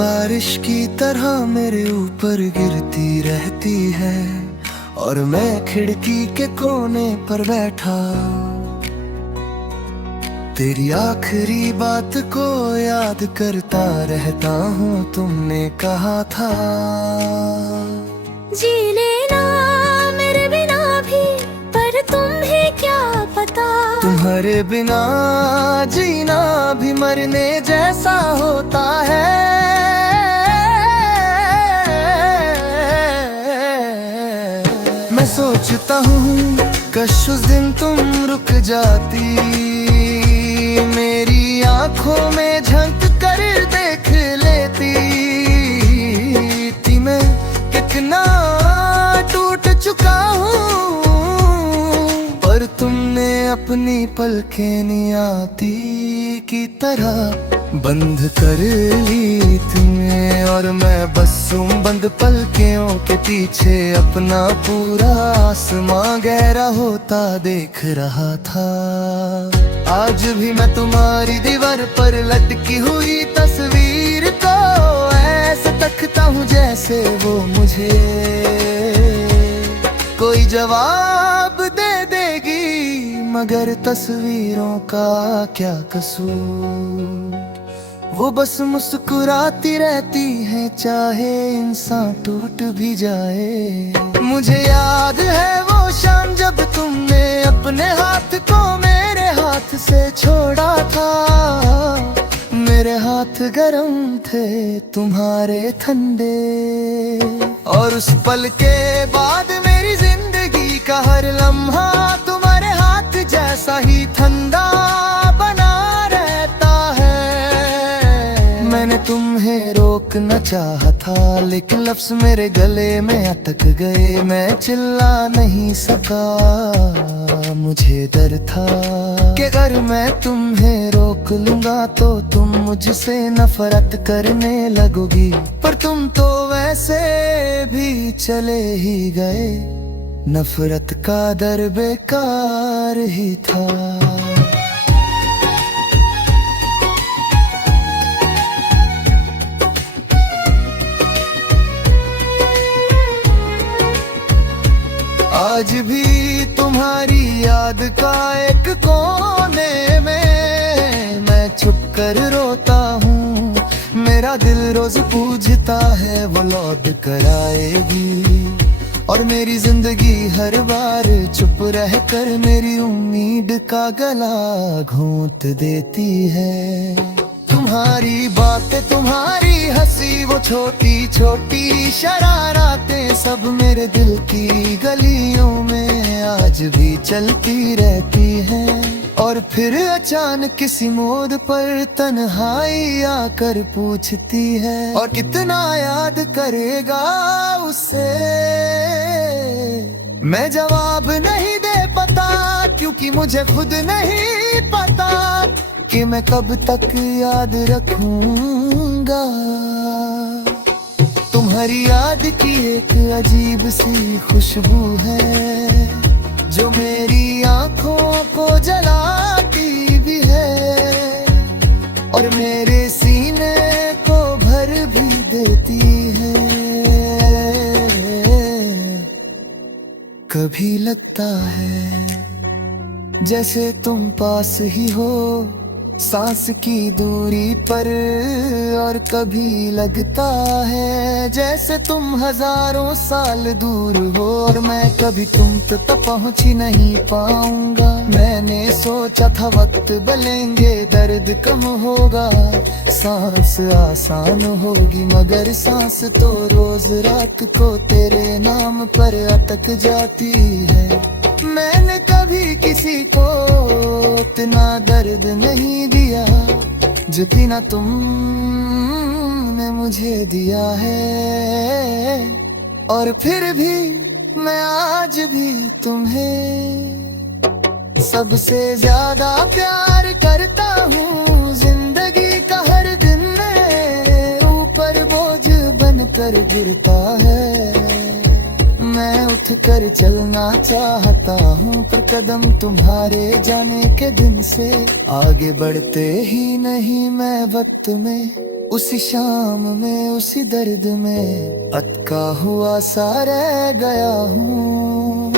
बारिश की तरह मेरे ऊपर गिरती रहती है और मैं खिड़की के कोने पर बैठा तेरी आखिरी बात को याद करता रहता हूँ। तुमने कहा था जी लेना मेरे बिना भी, पर तुम्हें क्या पता तुम्हारे बिना जीना भी मरने जैसा होता है। मैं सोचता हूँ काश उस दिन तुम रुक जाती, मेरी आंखों में झंक कर देख लेती थी मैं कितना टूट चुका हूँ। पर तुमने अपनी पलकें नियाती की तरह बंद कर ली तुम्हें, और मैं बस उन बंद पलकों के पीछे अपना पूरा आसमां गहरा होता देख रहा था। आज भी मैं तुम्हारी दीवार पर लटकी हुई तस्वीर को ऐसे तकता हूँ जैसे वो मुझे कोई जवाब दे देगी, मगर तस्वीरों का क्या कसूर। वो बस मुस्कुराती रहती है चाहे इंसान टूट भी जाए। मुझे याद है वो शाम जब तुमने अपने हाथ को मेरे हाथ से छोड़ा था। मेरे हाथ गरम थे तुम्हारे ठंडे, और उस पल के बाद मेरी जिंदगी का हर लम्हा तुम्हारे हाथ जैसा ही ठंडा बना रहता है। मैंने तुम्हें रोकना चाहा था लेकिन लफ्ज़ मेरे गले में अटक गए, मैं चिल्ला नहीं सका। मुझे डर था कि अगर मैं तुम्हें रोक लूंगा तो तुम मुझसे नफरत करने लगोगी, पर तुम तो वैसे भी चले ही गए। नफरत का दर बेकार ही था। आज भी तुम्हारी याद का एक कोने में मैं छुप कर रोता हूँ। मेरा दिल रोज पूछता है वो लौट कर आएगी, और मेरी जिंदगी हर बार चुप रह कर मेरी उम्मीद का गला घोंट देती है। तुम्हारी बातें तुम्हारी हंसी वो छोटी छोटी शरारतें सब मेरे दिल की गलियों में आज भी चलती रहती हैं। और फिर अचानक किसी मोड़ पर तन्हाई आकर पूछती है, और कितना याद करेगा उसे। मैं जवाब नहीं दे पाता क्योंकि मुझे खुद नहीं पता कि मैं कब तक याद रखूंगा। तुम्हारी याद की एक अजीब सी खुशबू है जो मेरी आंखों को जलाती भी है और मेरे सीने को भर भी देती है। कभी लगता है जैसे तुम पास ही हो सांस की दूरी पर, और कभी लगता है जैसे तुम हजारों साल दूर हो और मैं कभी तुम तक पहुंच ही नहीं पाऊंगा। मैंने सोचा था वक्त बदलेंगे दर्द कम होगा, सांस आसान होगी, मगर सांस तो रोज रात को तेरे नाम पर अटक जाती है। मैंने कभी किसी को इतना दर्द नहीं दिया जितना तुमने मुझे दिया है, और फिर भी मैं आज भी तुम्हें सबसे ज्यादा प्यार करता हूँ। जिंदगी का हर दिन मेरे ऊपर बोझ बनकर गिरता है। मैं उठकर चलना चाहता हूँ पर कदम तुम्हारे जाने के दिन से आगे बढ़ते ही नहीं। मैं वक्त में उसी शाम में उसी दर्द में अटका हुआ सा रह गया हूँ।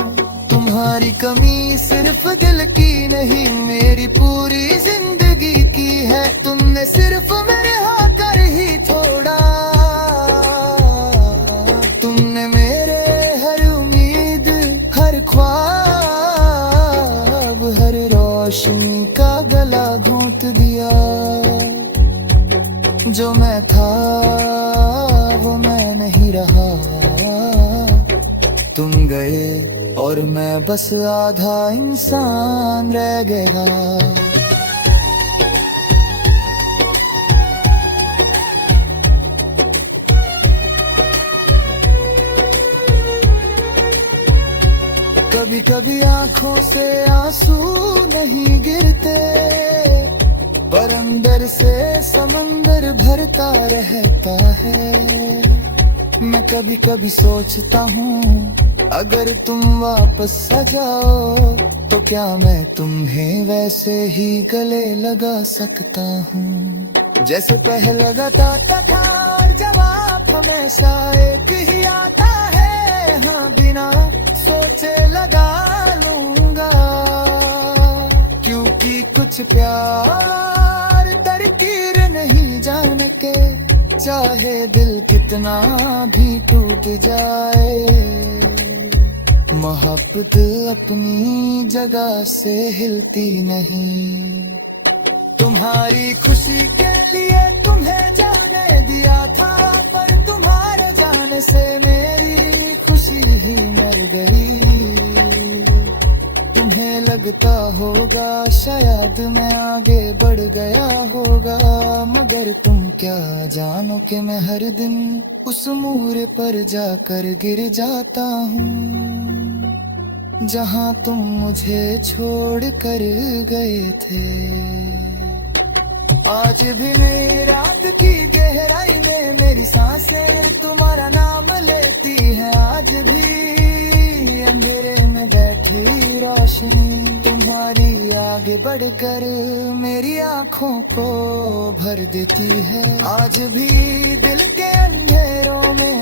तुम्हारी कमी सिर्फ दिल की नहीं, मेरी पूरी जिंदगी की है। तुमने सिर्फ मेरे हाँ कर ही छोड़ा, तुमने मेरे हर उम्मीद, हर ख्वाब, हर रोशनी का गला घोंट दिया। जो मैं था वो मैं नहीं रहा, तुम गए और मैं बस आधा इंसान रह गया। कभी कभी आंखों से आंसू नहीं गिरते, पर अंदर से समंदर भरता रहता है। मैं कभी कभी सोचता हूँ, अगर तुम वापस आ जाओ तो क्या मैं तुम्हें वैसे ही गले लगा सकता हूँ जैसे पहले लगाता था। और जवाब हमेशा एक ही आता है, हाँ बिना सोचे लगा लूंगा। क्योंकि कुछ प्यार तरकीर नहीं जान के, चाहे दिल कितना भी टूट जाए, मोहब्बत अपनी जगह से हिलती नहीं। तुम्हारी खुशी के लिए तुम्हें जाने दिया था, पर तुम्हारे जाने से मेरी खुशी ही मर गई। तुम्हें लगता होगा शायद मैं आगे बढ़ गया होगा, मगर तुम क्या जानो कि मैं हर दिन उस मोड़ पर जाकर गिर जाता हूँ जहाँ तुम मुझे छोड़ कर गए थे। आज भी मेरी रात की गहराई में मेरी सांसें तुम्हारा नाम लेती है। आज भी अंधेरे में बैठी रोशनी तुम्हारी आगे बढ़कर मेरी आंखों को भर देती है। आज भी दिल के अंधेरों में